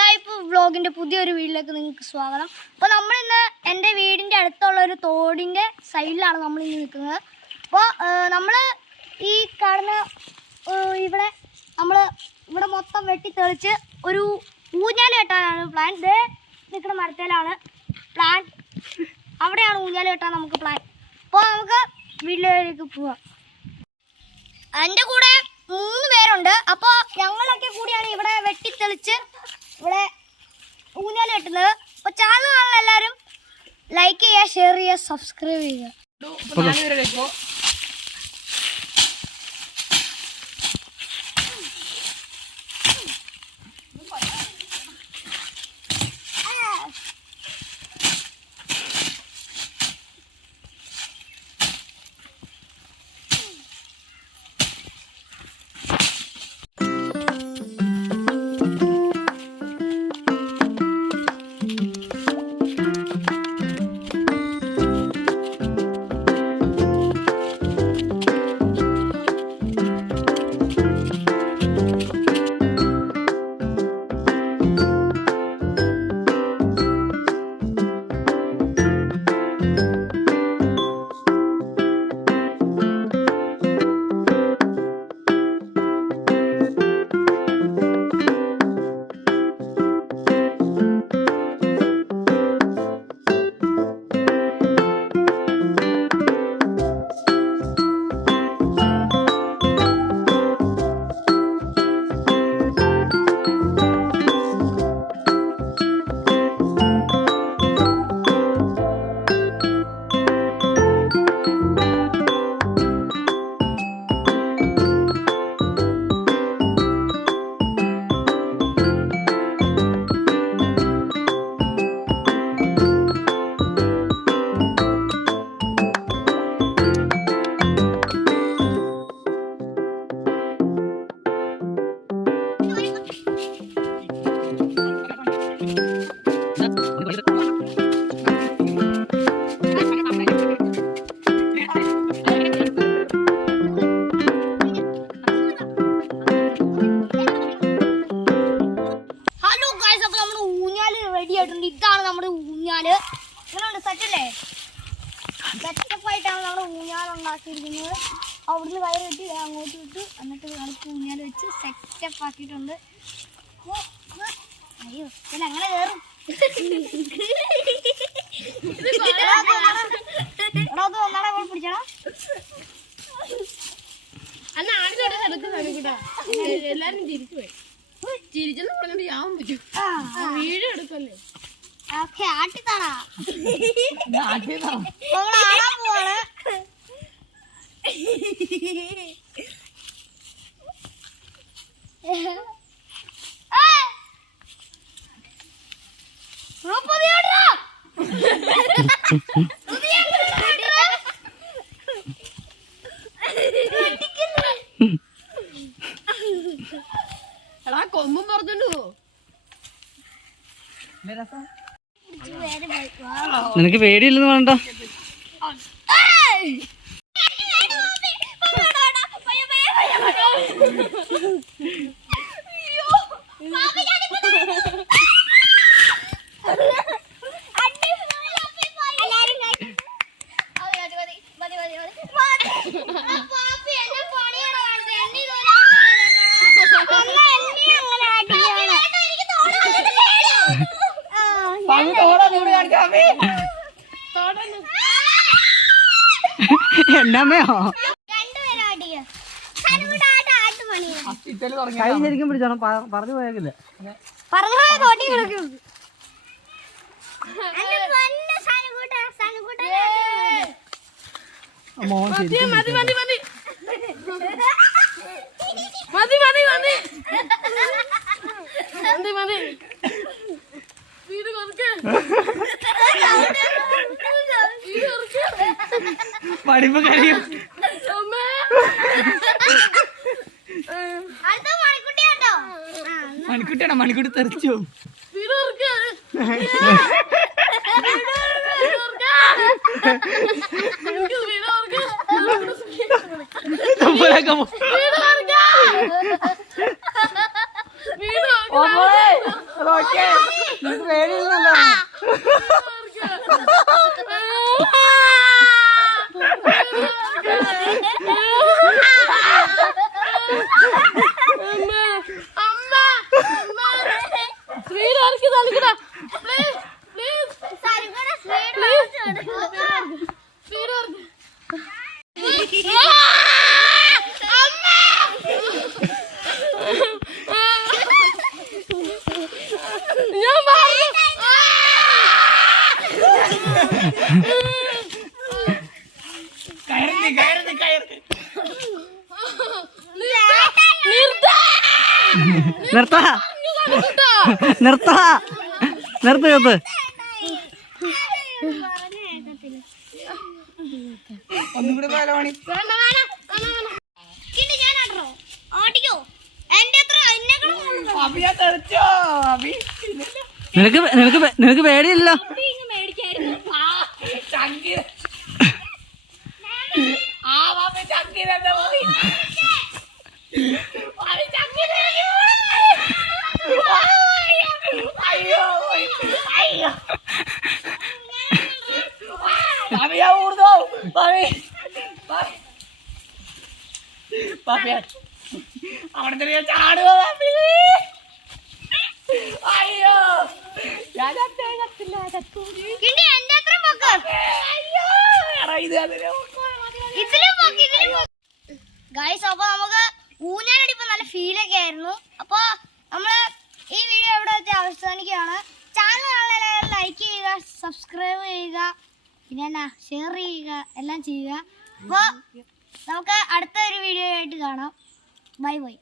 ഉഡായിപ്പ് വ്ളോഗിൻ്റെ പുതിയൊരു വീട്ടിലേക്ക് നിങ്ങൾക്ക് സ്വാഗതം. അപ്പോൾ നമ്മളിന്ന് എൻ്റെ വീടിൻ്റെ അടുത്തുള്ള ഒരു തോടിൻ്റെ സൈഡിലാണ് നമ്മളിന്ന് നിൽക്കുന്നത്. അപ്പോൾ നമ്മൾ ഈ കാണുന്ന ഇവിടെ മൊത്തം വെട്ടിത്തെളിച്ച് ഒരു ഊഞ്ഞാൽ കെട്ടാനാണ് പ്ലാൻ. ഇതേ നിൽക്കുന്ന മരത്തേലാണ് പ്ലാൻ, അവിടെയാണ് ഊഞ്ഞാൽ കെട്ടാൻ നമുക്ക് പ്ലാൻ. അപ്പോൾ നമുക്ക് വീട്ടിലേക്ക് പോവാം. എൻ്റെ കൂടെ 3 പേരുണ്ട്. അപ്പോൾ ഞങ്ങളൊക്കെ കൂടിയാണ് ഇവിടെ വെട്ടിത്തെളിച്ച് ഇവിടെ ഊഞ്ഞാൽ കെട്ടുന്നത്. അപ്പോൾ ചാനൽ കാണുന്ന എല്ലാവരും ലൈക്ക് ചെയ്യുക, ഷെയർ ചെയ്യുക, സബ്സ്ക്രൈബ് ചെയ്യുക. ഇതാണ് നമ്മുടെ ഊഞ്ഞാല്. ഇങ്ങനെയുണ്ട്, സെറ്റല്ലേ? സെറ്റപ്പായിട്ടാണ് നമ്മുടെ ഊഞ്ഞാൽ ഉണ്ടാക്കിയിരിക്കുന്നത്. അവിടുന്ന് കയറി വെച്ച് അങ്ങോട്ട് വിട്ടു, എന്നിട്ട് നമുക്ക് ഊഞ്ഞാൽ വെച്ച് സെറ്റപ്പ് ആക്കിയിട്ടുണ്ട്. അയ്യോ, പിന്നെ അങ്ങനെ കയറും. പിടിച്ചോളാം. എല്ലാരും തിരിച്ചുപോയി ചിരിച്ചെന്ന് പറഞ്ഞിട്ട് യാവാൻ പറ്റും. വീഡിയോ എടുക്കല്ലേ? ആട്ടിത്താടാ എടാ കൊമ്പും പറഞ്ഞോണ്ടു. നിനക്ക് പേടിയില്ലെന്ന് വേണ്ട. എന്നമ്മയോ കൈ ശരിക്കും പിടിച്ചോണം, പറഞ്ഞു പോയേക്കില്ല. മോൻ പഠിപ്പ് കഴിയും. മണിക്കുട്ടിയാണോ? മണിക്കുട്ടി തെറിച്ചു. നിനക്ക് പേടിയില്ലല്ലോ. ശ്രീരാർക്ക് നൽകടാ നിർത്താ നിർത്താ നിർത്ത് നിർത്ത്. ഒന്നും കൂടി പോയാലോ മണി. നിനക്ക് നിനക്ക് നിനക്ക് പേടിയില്ലല്ലോ. അവിടെ ചാടുക. അയ്യോ ഗൈസ്, അപ്പൊ നമുക്ക് ഊഞ്ഞാലടിപ്പോ നല്ല ഫീലൊക്കെ ആയിരുന്നു. അപ്പൊ നമ്മള് ഈ വീഡിയോ എവിടെ വെച്ച് അവസാനിക്കുകയാണ്. ചാനൽ ലൈക്ക് ചെയ്യുക, സബ്സ്ക്രൈബ് ചെയ്യുക, പിന്നെ ഷെയർ ചെയ്യുക, എല്ലാം ചെയ്യുക. അപ്പോൾ നമുക്ക് അടുത്ത ഒരു വീഡിയോ ആയിട്ട് കാണാം. Bye bye.